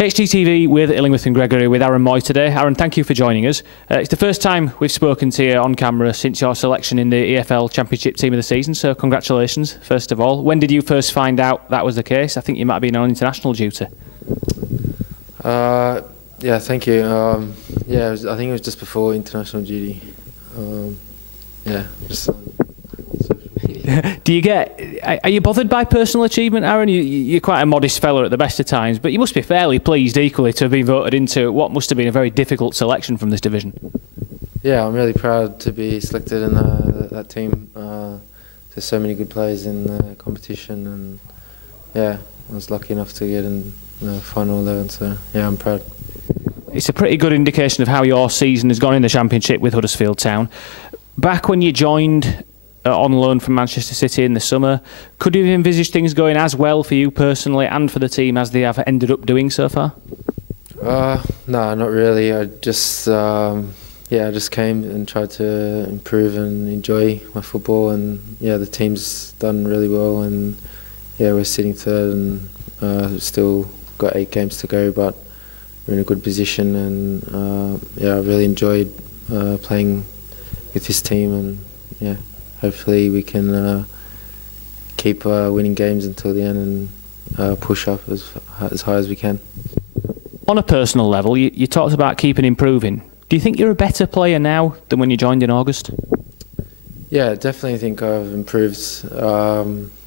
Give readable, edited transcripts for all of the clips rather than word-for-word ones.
HGTV with Illingworth and Gregory with Aaron Mooy today. Aaron, thank you for joining us. It's the first time we've spoken to you on camera since your selection in the EFL Championship Team of the season, so congratulations, first of all. When did you first find out that was the case? I think you might have been on international duty. Yeah, thank you. I think it was just before international duty. Are you bothered by personal achievement, Aaron? You're quite a modest fella at the best of times, but you must be fairly pleased equally to have been voted into what must have been a very difficult selection from this division. Yeah, I'm really proud to be selected in that team. There's so many good players in the competition, and yeah, I was lucky enough to get in the final 11, so yeah, I'm proud. It's a pretty good indication of how your season has gone in the Championship with Huddersfield Town. Back when you joined on loan from Manchester City in the summer, could you have envisaged things going as well for you personally and for the team as they have ended up doing so far? No, not really. I just came and tried to improve and enjoy my football, and yeah, the team's done really well, and yeah, we're sitting third and still got 8 games to go, but we're in a good position, and yeah, I really enjoyed playing with this team, and yeah, hopefully we can keep winning games until the end and push up as high as we can. On a personal level, you talked about keeping improving. Do you think you're a better player now than when you joined in August? Yeah, definitely think I've improved,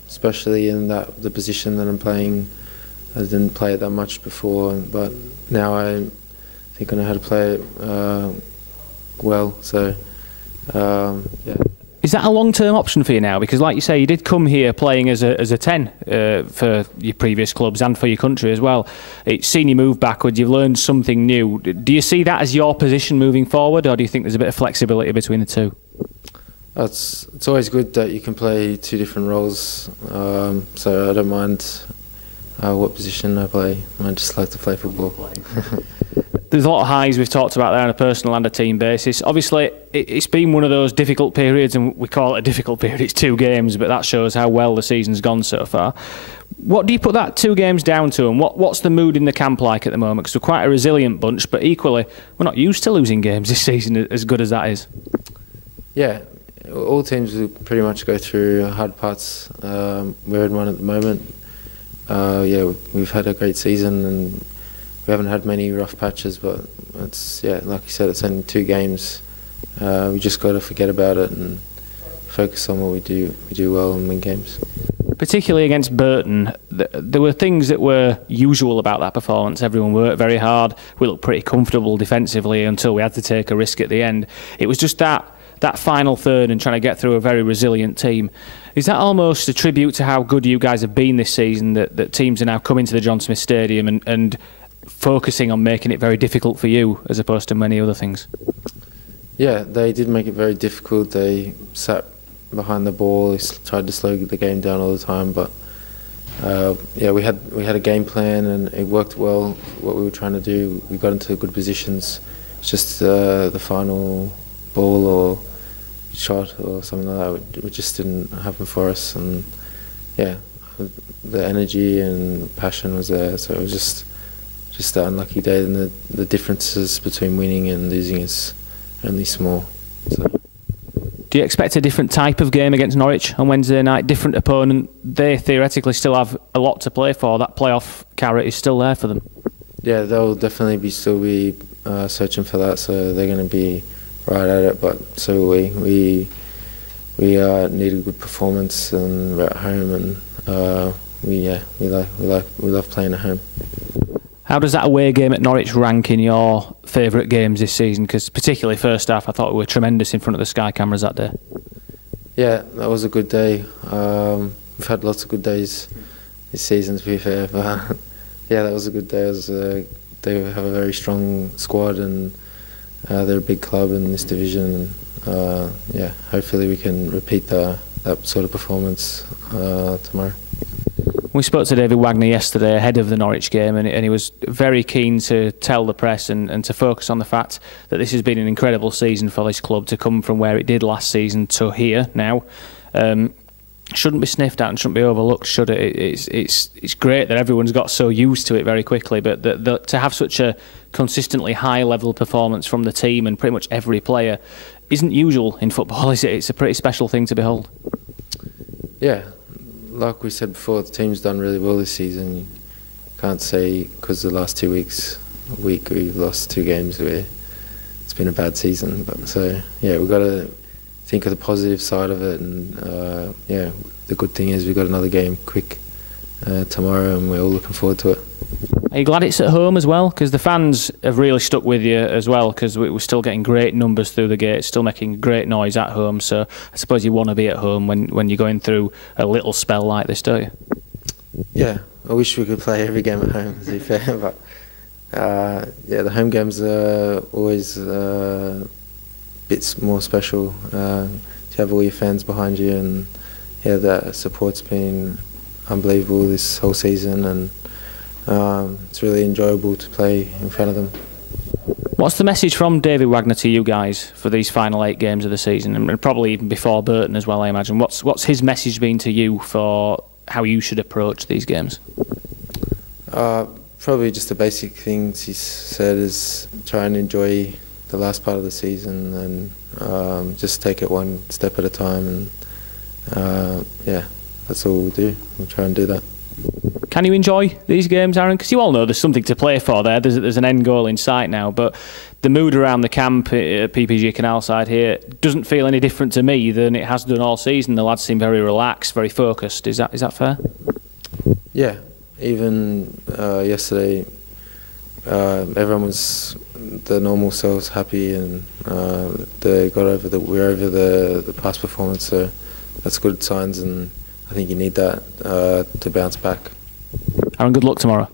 especially in the position that I'm playing. I didn't play it that much before, but now I think I know how to play it well. So, yeah. Is that a long-term option for you now? Because, like you say, you did come here playing as a 10 for your previous clubs and for your country as well. It's seen you move backwards. You've learned something new. Do you see that as your position moving forward, or do you think there's a bit of flexibility between the two? It's always good that you can play 2 different roles. So I don't mind what position I play. I just like to play football. There's a lot of highs we've talked about there on a personal and a team basis. Obviously, it's been one of those difficult periods, and we call it a difficult period. It's 2 games, but that shows how well the season's gone so far. What do you put that 2 games down to, and what's the mood in the camp like at the moment? Because we're quite a resilient bunch, but equally, we're not used to losing games this season, as good as that is. Yeah, all teams will pretty much go through hard parts. We're in one at the moment. Yeah, we've had a great season, and we haven't had many rough patches, but it's, yeah, like you said, it's only 2 games. We just got to forget about it and focus on what we do well and win games. Particularly against Burton, there were things that were usual about that performance. Everyone worked very hard. We looked pretty comfortable defensively until we had to take a risk at the end. It was just that final third and trying to get through a very resilient team. Is that almost a tribute to how good you guys have been this season, that teams are now coming to the John Smith Stadium and focusing on making it very difficult for you as opposed to many other things? Yeah, they did make it very difficult. They sat behind the ball, tried to slow the game down all the time, but yeah, we had a game plan and it worked well. What we were trying to do, we got into good positions. It's just the final ball or shot or something like that, it just didn't happen for us. And yeah, the energy and passion was there, so it was just an unlucky day, and the differences between winning and losing is only small. So. Do you expect a different type of game against Norwich on Wednesday night? Different opponent? They theoretically still have a lot to play for. That playoff carrot is still there for them. Yeah, they'll definitely still be searching for that, so they're going to be right at it. But so will we. We need a good performance, and we're at home, and we love playing at home. How does that away game at Norwich rank in your favourite games this season? Because particularly first half, I thought we were tremendous in front of the Sky cameras that day. Yeah, that was a good day. We've had lots of good days this season, to be fair. But yeah, that was a good day. They have a very strong squad, and they're a big club in this division. Yeah, hopefully we can repeat that sort of performance tomorrow. We spoke to David Wagner yesterday ahead of the Norwich game, and he was very keen to tell the press and to focus on the fact that this has been an incredible season for this club to come from where it did last season to here now. shouldn't be sniffed at and shouldn't be overlooked, should it? It's great that everyone's got so used to it very quickly, but to have such a consistently high level performance from the team and pretty much every player isn't usual in football, is it? It's a pretty special thing to behold. Yeah, like we said before, the team's done really well this season. You can't say because the last 2 weeks, we've lost 2 games where it's been a bad season. But so yeah, we've got to think of the positive side of it, and yeah, the good thing is we've got another game quick tomorrow, and we're all looking forward to it. Are you glad it's at home as well? Because the fans have really stuck with you as well, because we're still getting great numbers through the gate, still making great noise at home, so I suppose you want to be at home when you're going through a little spell like this, don't you? Yeah, I wish we could play every game at home, to be fair, but yeah, the home games are always bits more special. To have all your fans behind you, and yeah, the support's been unbelievable this whole season, and it's really enjoyable to play in front of them. What's the message from David Wagner to you guys for these final 8 games of the season, and probably even before Burton as well, I imagine? What's his message been to you for how you should approach these games? Probably just the basic things he said is try and enjoy the last part of the season, and just take it one step at a time, and yeah, that's all we'll do. We'll try and do that. Can you enjoy these games, Aaron? Because you all know there's something to play for there. There's an end goal in sight now, but the mood around the camp at PPG Canal side here doesn't feel any different to me than it has done all season. The lads seem very relaxed, very focused. Is that fair? Yeah. Even yesterday, everyone was the normal selves, happy, and they got over we're over the past performance, so that's good signs, and I think you need that to bounce back. Aaron, good luck tomorrow.